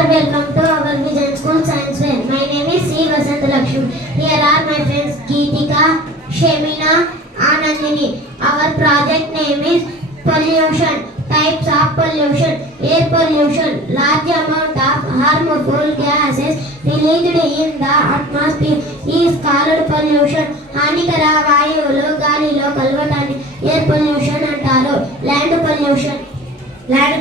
are welcome to our Vision School Science Fair. My name is C. Vasant Lakshmi. Here are my friends Geetika, Shemina, Anandini. Our project name is pollution. Types of pollution. Air pollution. Large amount of harmful gases released in the atmosphere is called pollution. హానికర వాయువులు గాలిలో కలవటాన్ని air pollution అంటారు. Land pollution. Land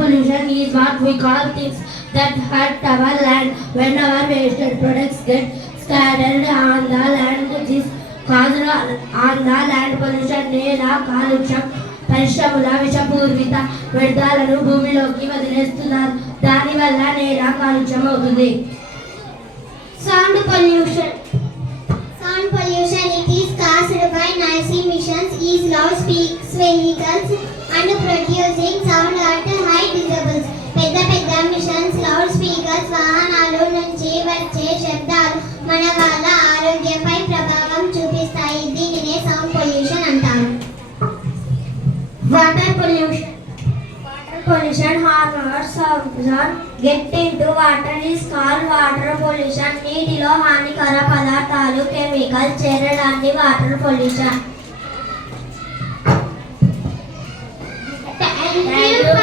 pollution is what we call things that hurt our land. When our wasted products get scattered on the land, this causes on the land pollution. నేల కాలుష్యం. పరిశ్రమల విషపూరిత వ్యర్థాలను భూమిలోకి వదిలేస్తున్నారు. దానివల్ల నేల కాలుష్యం అవుతుంది. Sound pollution. It is caused by noise emissions, is loudspeakers, vehicles, and producing sound at high decibels. పెద్ద మిషన్స్, లౌడ్ స్పీకర్స్, వాహనాలు నుంచి వచ్చే శబ్దాలు మన వాళ్ళ ఆరోగ్యంపై ప్రభావం చూపిస్తాయి. దీనినే సౌండ్ పొల్యూషన్ అంటారు. Water pollution. Harmless substances get into water is called water pollution. నీటిలో హానికర పదార్థాలు కెమికల్స్ చేరడాన్ని వాటర్ పొల్యూషన్. Thank you.